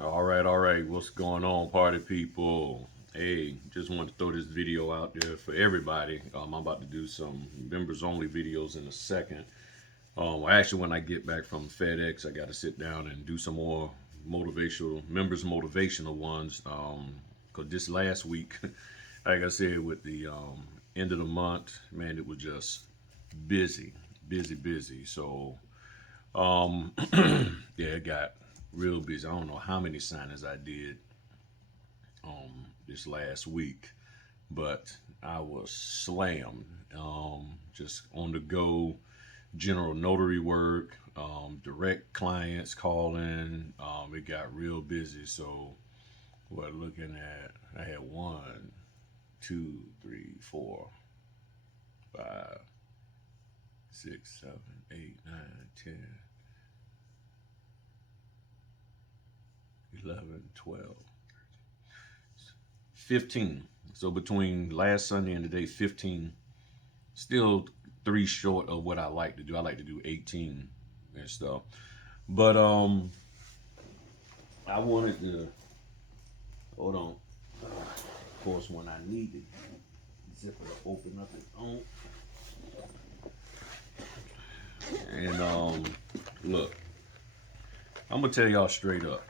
All right. What's going on, party people? Hey, just wanted to throw this video out there for everybody. I'm about to do some members only videos in a second. Actually, when I get back from FedEx, I got to sit down and do some more motivational ones. Cause this last week, like I said, with the end of the month, man, it was just busy, busy. So yeah, it got real busy. I don't know how many signings I did this last week, but I was slammed. Just on the go, general notary work, direct clients calling. It got real busy. So we're looking at, I had one, two, three, four, five, six, seven, eight, nine, 10, 11, 12, 15. So between last Sunday and today, 15. Still three short of what I like to do. I like to do 18 and stuff. But I wanted to hold on. Of course, when I need the zipper to open up its own. And look, I'm gonna tell y'all straight up.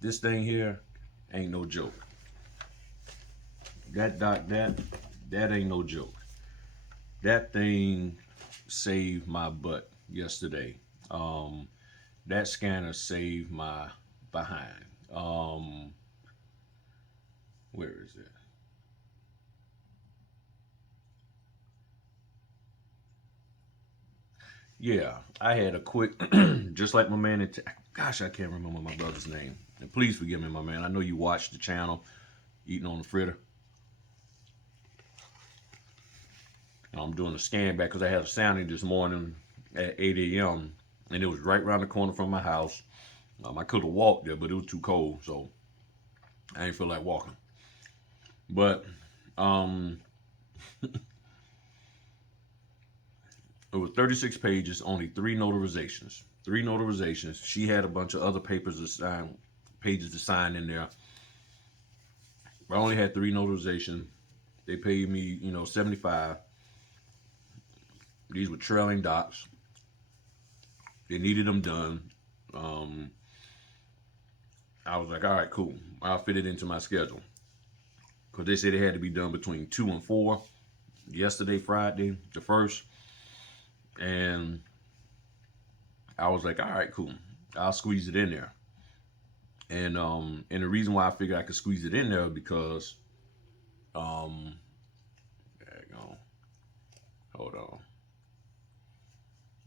This thing here ain't no joke. That ain't no joke. That thing saved my butt yesterday. Um, that scanner saved my behind. Where is it? Yeah, I had a quick, just like my man. Gosh, I can't remember my brother's name. And please forgive me, my man. I know you watched the channel, eating on the fritter. I'm doing a scan back because I had a sounding this morning at 8 a.m. and it was right around the corner from my house. I could have walked there, but it was too cold, so I didn't feel like walking. But um, it was 36 pages, only three notarizations. Three notarizations. She had a bunch of other papers to sign, pages to sign in there. I only had three notarizations. They paid me, 75. These were trailing docs. They needed them done. Um, I was like, all right, cool. I'll fit it into my schedule. Because they said it had to be done between 2 and 4. Yesterday, Friday, the 1st. And I was like, all right, cool. I'll squeeze it in there. And the reason why I figured I could squeeze it in there because um there you go. Hold on.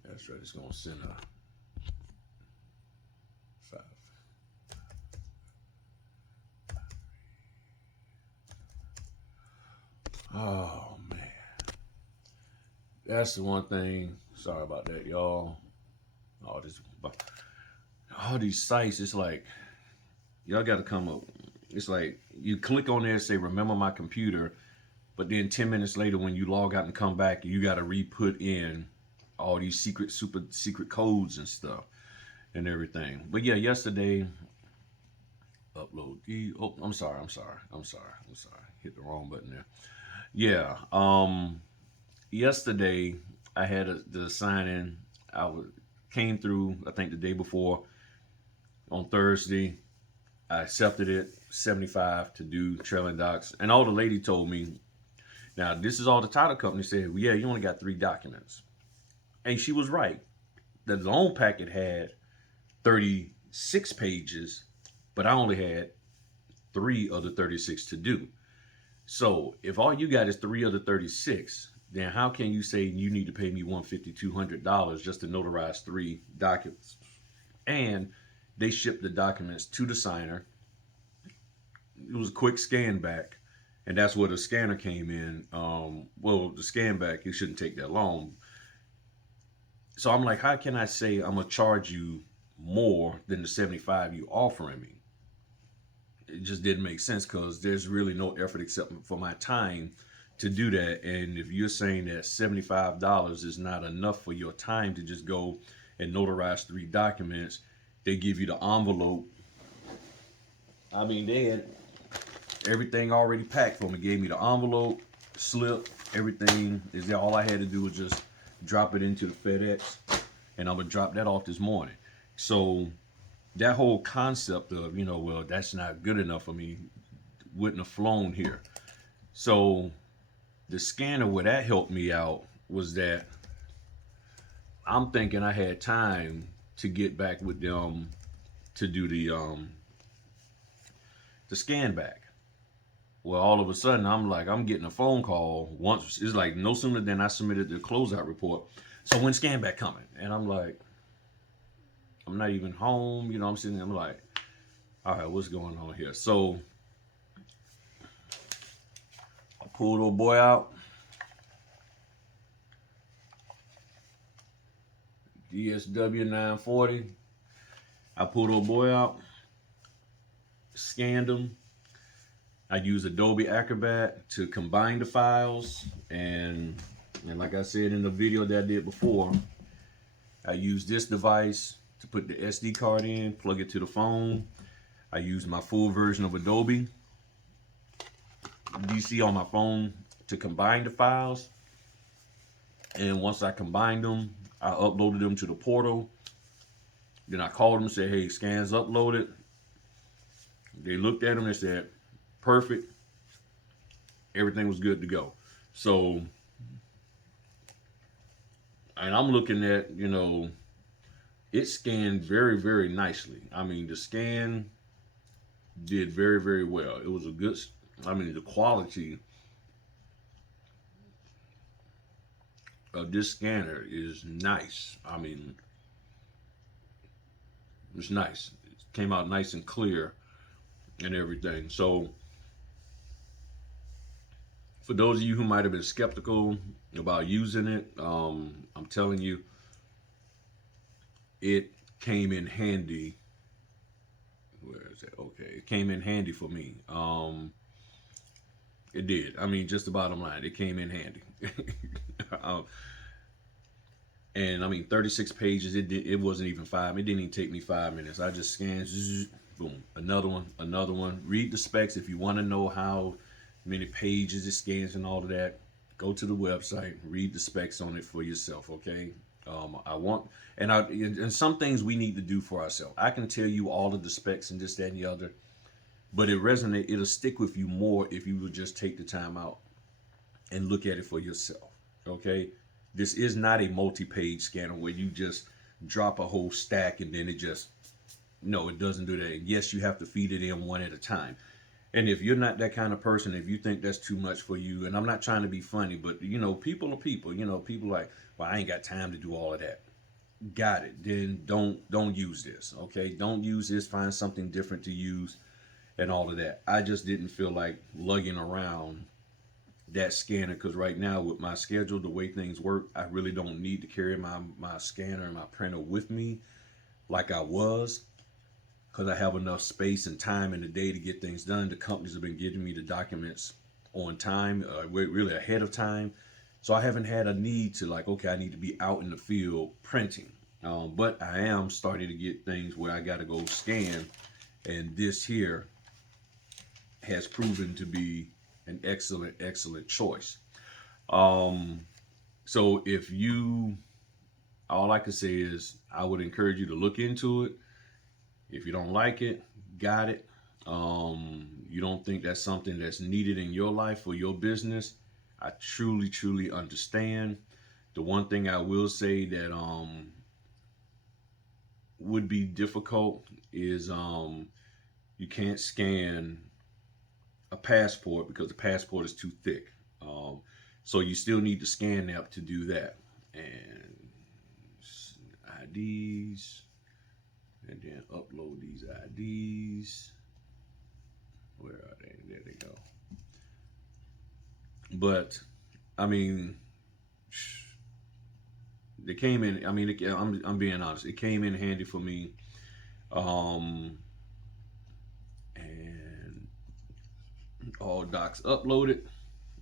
That's right, it's gonna send a 5. Oh man. That's the one thing. Sorry about that, y'all. All this all these sites, it's like y'all gotta come up. It's like you click on there and say remember my computer, but then 10 minutes later when you log out and come back, you gotta re-put in all these super secret codes and stuff and everything. But yeah, yesterday upload. Oh, I'm sorry. Hit the wrong button there. Yeah. Yesterday I had the sign in. I was came through. I think the day before on Thursday. I accepted it. 75 to do trailing docs, and all the lady told me. Now this is all the title company said. Well, yeah, you only got 3 documents, and she was right. The loan packet had 36 pages, but I only had 3 of the 36 to do. So if all you got is 3 of the 36, then how can you say you need to pay me $150, $200 just to notarize 3 documents? And they shipped the documents to the signer. It was a quick scan back, and that's where the scanner came in. Well, the scan back, it shouldn't take that long. So I'm like, how can I say I'm gonna charge you more than the 75 you offering me? It just didn't make sense because there's really no effort except for my time to do that. And if you're saying that $75 is not enough for your time to just go and notarize 3 documents, They give you the envelope. I mean, they had everything already packed for me. Gave me the envelope, slip, everything is there. All I had to do was just drop it into the FedEx, and I'm gonna drop that off this morning. So that whole concept of, well, that's not good enough for me wouldn't have flown here. So the scanner, where that helped me out was that I'm thinking I had time to get back with them to do the scan back. Well, all of a sudden, I'm getting a phone call once. It's like no sooner than I submitted the closeout report. So when scan back coming? And I'm like, I'm not even home. I'm sitting there, I'm like, all right, what's going on here? So I pulled old boy out. DS-940. I pulled old boy out, scanned them. I use Adobe Acrobat to combine the files, and like I said in the video that I did before, I use this device to put the SD card in, plug it to the phone. I use my full version of Adobe DC on my phone to combine the files, and once I combined them, I uploaded them to the portal. Then I called them and said, hey, scans uploaded. They looked at them and said, perfect. Everything was good to go. So, and I'm looking at, it scanned very, very nicely. I mean, the scan did very, very well. It was a good, the quality of this scanner is nice. It's nice. It came out nice and clear and everything. So, for those of you who might have been skeptical about using it, I'm telling you, it came in handy. Where is it? Okay, it came in handy for me. It did. Just the bottom line, it came in handy. um, and 36 pages. It wasn't even five. It didn't even take me 5 minutes. I just scanned, boom, another one, another one. Read the specs if you want to know how many pages it scans and all of that. Go to the website, read the specs on it for yourself. Okay. And some things we need to do for ourselves. I can tell you all of the specs and this, that, and the other, but it'll stick with you more if you would just take the time out and look at it for yourself. Okay. This is not a multi-page scanner where you just drop a whole stack and then no, it doesn't do that. Yes, you have to feed it in one at a time. And if you're not that kind of person, if you think that's too much for you, and I'm not trying to be funny, but people are people. People like, well, I ain't got time to do all of that. Got it. Then don't use this. Okay, don't use this. Find something different to use, and all of that. I just didn't feel like lugging around that scanner because right now with my schedule, the way things work, I really don't need to carry my scanner and my printer with me like I was, because I have enough space and time in the day to get things done. The companies have been giving me the documents on time, really ahead of time. So I haven't had a need to okay, I need to be out in the field printing. But I am starting to get things where I got to go scan. And this here has proven to be an excellent, excellent choice. So all I can say is I would encourage you to look into it. If you don't like it, got it. You don't think that's something that's needed in your life or your business, I truly, truly understand. The one thing I will say that would be difficult is you can't scan a passport because the passport is too thick. So you still need the scan app to do that. And IDs. And then upload these IDs. Where are they? There they go. But they came in. I'm being honest. It came in handy for me. And all docs uploaded.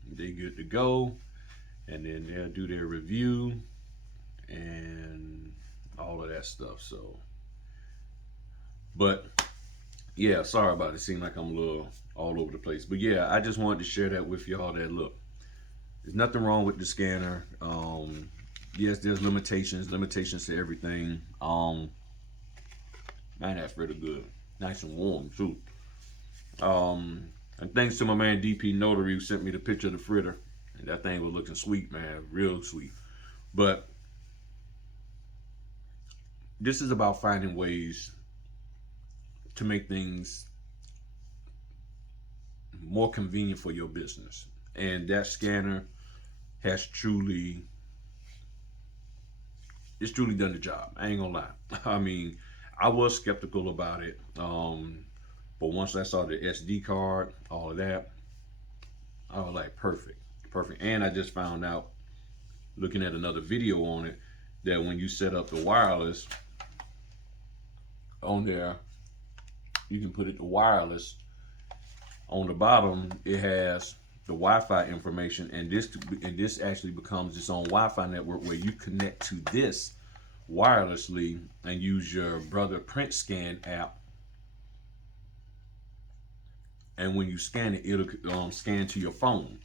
They good to go. And then they'll do their review and all of that stuff. So But yeah, sorry about it. It seemed like I'm a little all over the place. But yeah, I just wanted to share that with y'all. That look, there's nothing wrong with the scanner. Yes, there's limitations to everything. Man, that's really good. Nice and warm too. And thanks to my man DP Notary who sent me the picture of the fritter. And that thing was looking sweet, man, real sweet. But this is about finding ways to make things more convenient for your business. And that scanner has truly, it's truly done the job. I ain't gonna lie. I mean, I was skeptical about it. But once I saw the SD card, all of that, I was like, perfect, perfect. And I just found out, looking at another video on it, that when you set up the wireless on there, you can put it to wireless. On the bottom, it has the Wi-Fi information, and this actually becomes its own Wi-Fi network where you connect to this wirelessly and use your Brother Print Scan app. And when you scan it, it'll scan to your phone.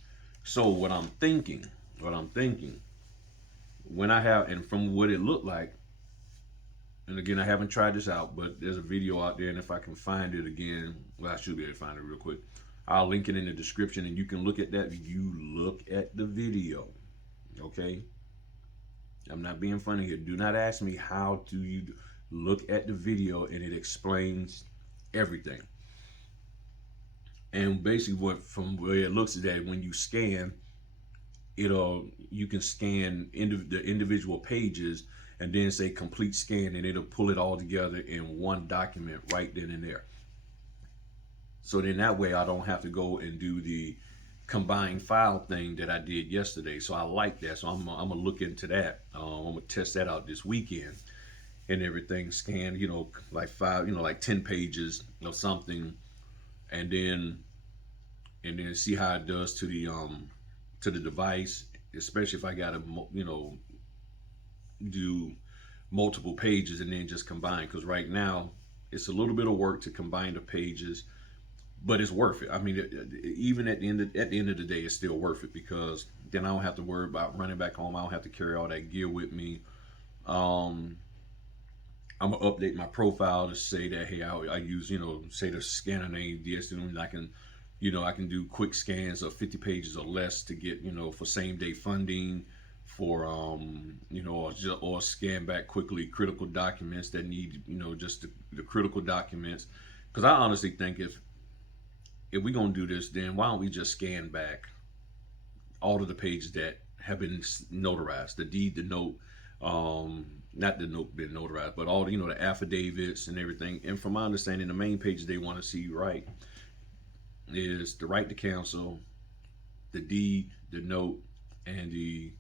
So what I'm thinking, when I have, and from what it looked like, and again, I haven't tried this out, but there's a video out there, and if I can find it again, well, I should be able to find it real quick. I'll link it in the description, and you can look at that. You look at the video, okay? I'm not being funny here. Do not ask me how do you look at the video, and it explains everything. And basically, what from where it looks at that, when you scan, you can scan the individual pages and then say complete scan, and it'll pull it all together in one document right then and there. So then that way I don't have to go and do the combined file thing that I did yesterday. So I like that. So I'm gonna look into that. I'm gonna test that out this weekend and everything. Scan, like like 10 pages or something, and then see how it does to the device, especially if I gotta do multiple pages and then just combine, because right now it's a little bit of work to combine the pages, but it's worth it. I mean, even at the end of the day, it's still worth it, because then I don't have to worry about running back home. I don't have to carry all that gear with me. I'm gonna update my profile to say that, hey, I use, say the scanner name DS-940. I can do quick scans of 50 pages or less to get, for same day funding, for or scan back quickly critical documents that need, just the critical documents. Because I honestly think if we're gonna do this, then why don't we just scan back all of the pages that have been notarized, the deed, the note, not the note been notarized, but all the affidavits and everything. And from my understanding, the main pages they want to see right is the right to cancel, the deed, the note, and the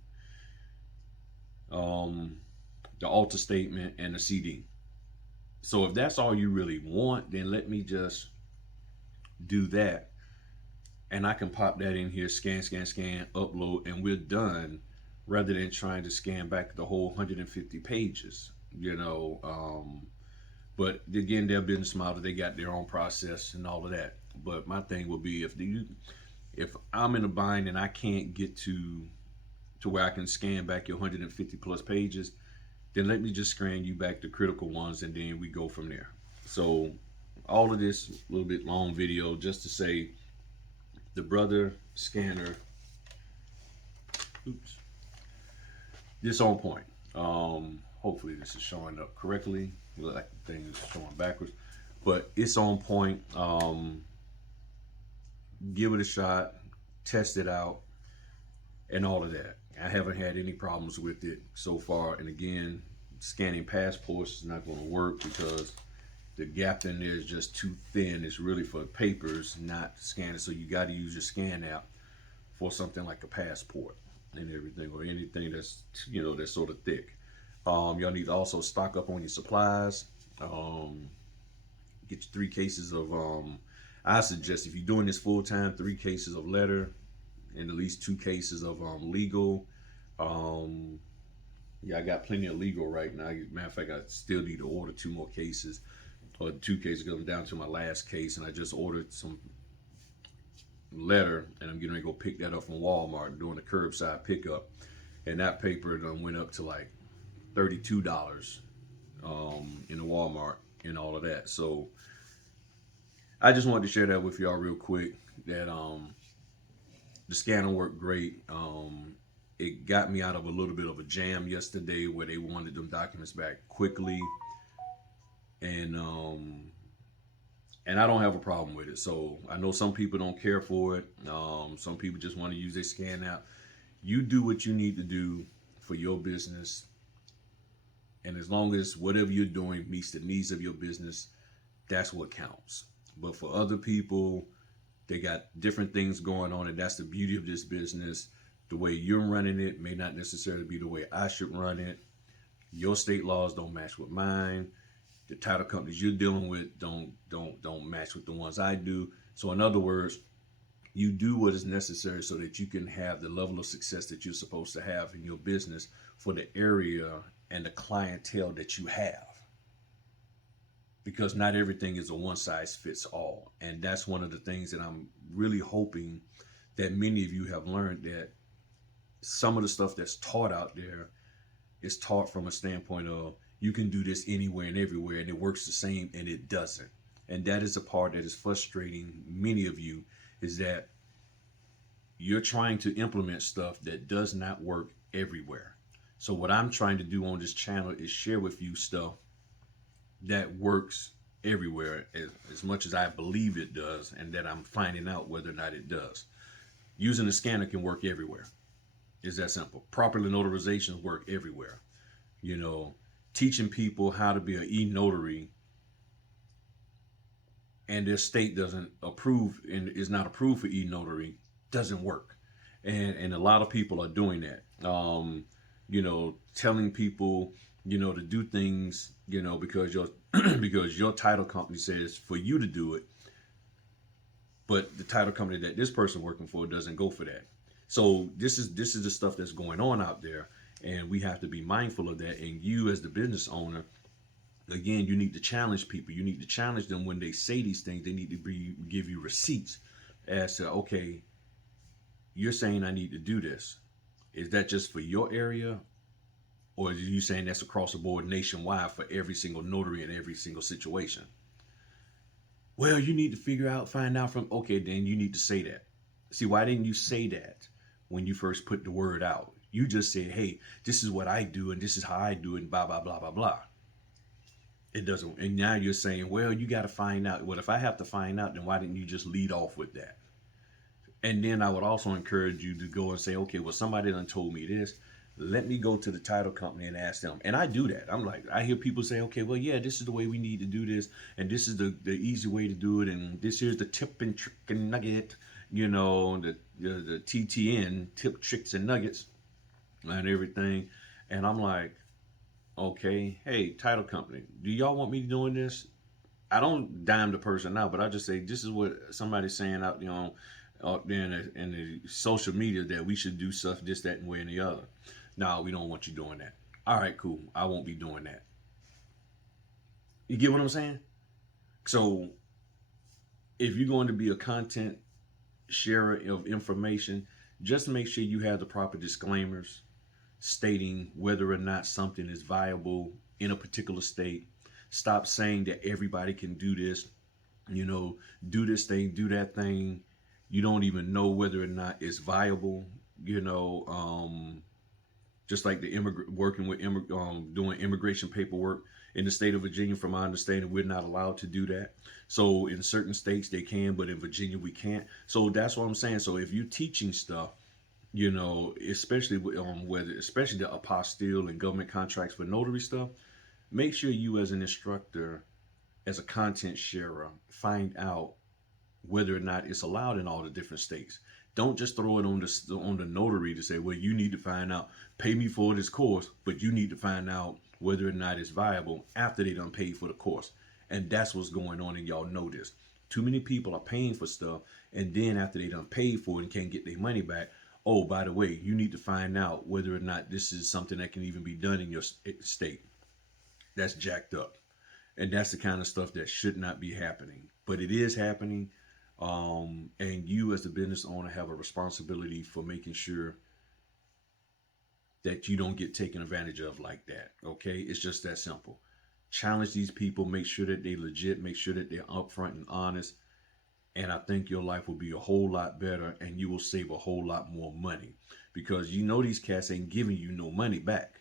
alter statement and the CD. So if that's all you really want, then let me just do that, and I can pop that in here, scan, upload, and we're done, rather than trying to scan back the whole 150 pages. But again, they're business model, they got their own process and all of that. But my thing would be, if I'm in a bind and I can't get to where I can scan back your 150 plus pages, then let me just scan you back the critical ones, and then we go from there. So all of this a little bit long video just to say the Brother scanner, this on point. Hopefully this is showing up correctly. Look like the thing is showing backwards, but it's on point. Give it a shot, test it out, and all of that. I haven't had any problems with it so far. And again, scanning passports is not going to work because the gap in there is just too thin. It's really for papers, not scanning. So you got to use your scan app for something like a passport and everything, or anything that's that's sort of thick. Y'all need to also stock up on your supplies. Get your 3 cases of I suggest, if you're doing this full time, 3 cases of letter and at least 2 cases of legal. Yeah, I got plenty of legal right now. Matter of fact, I still need to order 2 more cases or 2 cases ago. I'm down to my last case, and I just ordered some letter, and I'm getting ready to go pick that up from Walmart, doing a curbside pickup, and that paper done went up to like $32 in the Walmart and all of that. So I just wanted to share that with y'all real quick. That the scanner worked great. It got me out of a little bit of a jam yesterday where they wanted them documents back quickly, and I don't have a problem with it. So I know some people don't care for it. Some people just want to use their scan app. You do what you need to do for your business, and as long as whatever you're doing meets the needs of your business, that's what counts. But for other people, they got different things going on, and that's the beauty of this business. The way you're running it may not necessarily be the way I should run it. Your state laws don't match with mine. The title companies you're dealing with don't match with the ones I do. So in other words, you do what is necessary so that you can have the level of success that you're supposed to have in your business for the area and the clientele that you have. Because not everything is a one size fits all. And that's one of the things that I'm really hoping that many of you have learned, that some of the stuff that's taught out there is taught from a standpoint of you can do this anywhere and everywhere and it works the same, and it doesn't. And that is a part that is frustrating many of you, is that you're trying to implement stuff that does not work everywhere. So what I'm trying to do on this channel is share with you stuff that works everywhere as much as I believe it does, and that I'm finding out whether or not it does. Using a scanner can work everywhere. It's that simple. Properly notarizations work everywhere. You know, teaching people how to be an e-notary and their state doesn't approve and is not approved for e-notary doesn't work. And a lot of people are doing that. You know, telling people, you know, to do things, you know, because your because your title company says for you to do it, but the title company that this person working for doesn't go for that. So this is the stuff that's going on out there, and we have to be mindful of that. And you, as the business owner, again, you need to challenge people. You need to challenge them when they say these things. They need to give you receipts as to, okay, you're saying I need to do this. Is that just for your area? Or are you saying that's across the board nationwide for every single notary in every single situation? Well, you need to find out from, okay, then you need to say that. See, why didn't you say that when you first put the word out? You just said, hey, this is what I do and this is how I do it and blah, blah, blah, blah, blah. It doesn't. And now you're saying, well, you got to find out. Well, if I have to find out, then why didn't you just lead off with that? And then I would also encourage you to go and say, okay, well, somebody done told me this. Let me go to the title company and ask them. And I do that. I'm like, I hear people say, okay, well, yeah, this is the way we need to do this. And this is the easy way to do it. And this here's the tip and trick and nugget, you know, the TTN, tip, tricks, and nuggets and everything. And I'm like, okay, hey, title company, do y'all want me doing this? I don't dime the person out, but I just say, this is what somebody's saying out, you know, out there in the social media, that we should do stuff this, that, and way and the other. No, we don't want you doing that. All right, cool. I won't be doing that. You get what I'm saying? So if you're going to be a content sharer of information, just make sure you have the proper disclaimers stating whether or not something is viable in a particular state. Stop saying that everybody can do this, you know, do this thing, do that thing. You don't even know whether or not it's viable, you know. Just like the doing immigration paperwork in the state of Virginia, from my understanding, we're not allowed to do that. So in certain states they can, but in Virginia we can't. So that's what I'm saying. So if you're teaching stuff, you know, especially especially the apostille and government contracts for notary stuff, make sure you as an instructor, as a content sharer, find out whether or not it's allowed in all the different states. Don't just throw it on the notary to say, well, you need to find out, pay me for this course, but you need to find out whether or not it's viable after they done paid for the course. And that's what's going on, and y'all know this. Too many people are paying for stuff, and then after they done paid for it and can't get their money back, oh, by the way, you need to find out whether or not this is something that can even be done in your state. That's jacked up. And that's the kind of stuff that should not be happening, but it is happening. And you, as the business owner, have a responsibility for making sure that you don't get taken advantage of like that. Okay, it's just that simple. Challenge these people, make sure that they legit, make sure that they're upfront and honest, and I think your life will be a whole lot better, and you will save a whole lot more money, because you know these cats ain't giving you no money back.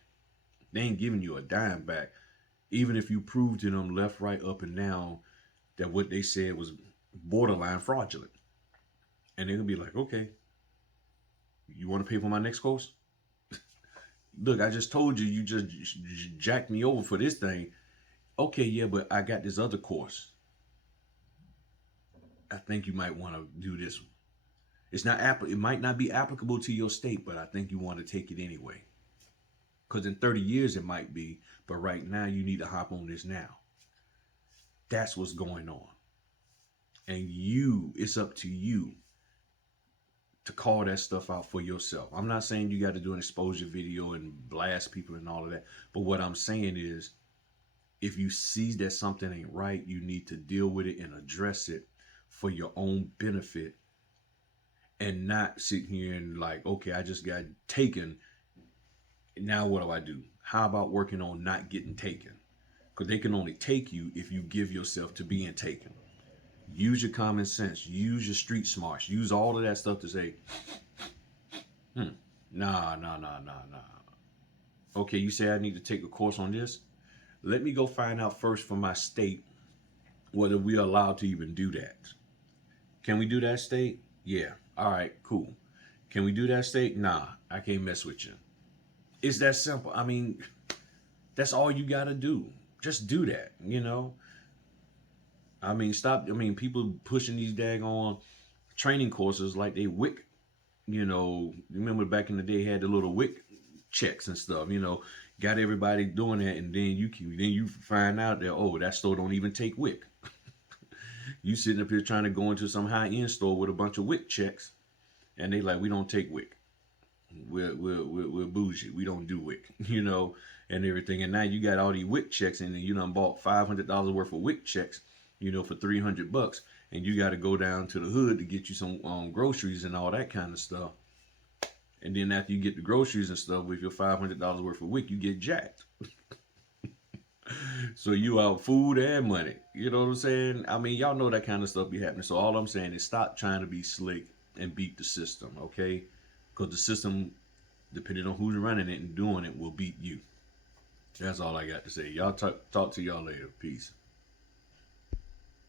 They ain't giving you a dime back, even if you prove to them left, right, up, and down that what they said was borderline fraudulent. And they're gonna be like, okay, you want to pay for my next course? Look, I just told you, you just jacked me over for this thing. Okay, yeah, but I got this other course. I think you might want to do this one. It might not be applicable to your state, but I think you want to take it anyway. Because in 30 years it might be, but right now you need to hop on this now. That's what's going on. And it's up to you to call that stuff out for yourself. I'm not saying you got to do an exposure video and blast people and all of that. But what I'm saying is, if you see that something ain't right, you need to deal with it and address it for your own benefit, and not sit here and like, okay, I just got taken. Now what do I do? How about working on not getting taken? Because they can only take you if you give yourself to being taken. Use your common sense. Use your street smarts. Use all of that stuff to say, nah. Okay, you say I need to take a course on this? Let me go find out first from my state whether we're allowed to even do that. Can we do that, state? Yeah. All right, cool. Can we do that, state? Nah, I can't mess with you. It's that simple. I mean, that's all you got to do. Just do that, you know? I mean, stop. I mean, people pushing these daggone training courses like they WIC. You know, remember back in the day, had the little WIC checks and stuff. You know, got everybody doing that, and then you find out that, oh, that store don't even take WIC. You sitting up here trying to go into some high end store with a bunch of WIC checks, and they like, we don't take WIC. We're bougie. We don't do WIC. You know, and everything. And now you got all these WIC checks, and then you done bought $500 worth of WIC checks, you know, for $300, and you got to go down to the hood to get you some groceries and all that kind of stuff. And then after you get the groceries and stuff with your $500 worth of WIC, you get jacked. So you out food and money. You know what I'm saying? I mean, y'all know that kind of stuff be happening. So all I'm saying is stop trying to be slick and beat the system, okay? Because the system, depending on who's running it and doing it, will beat you. That's all I got to say. Y'all talk to y'all later. Peace.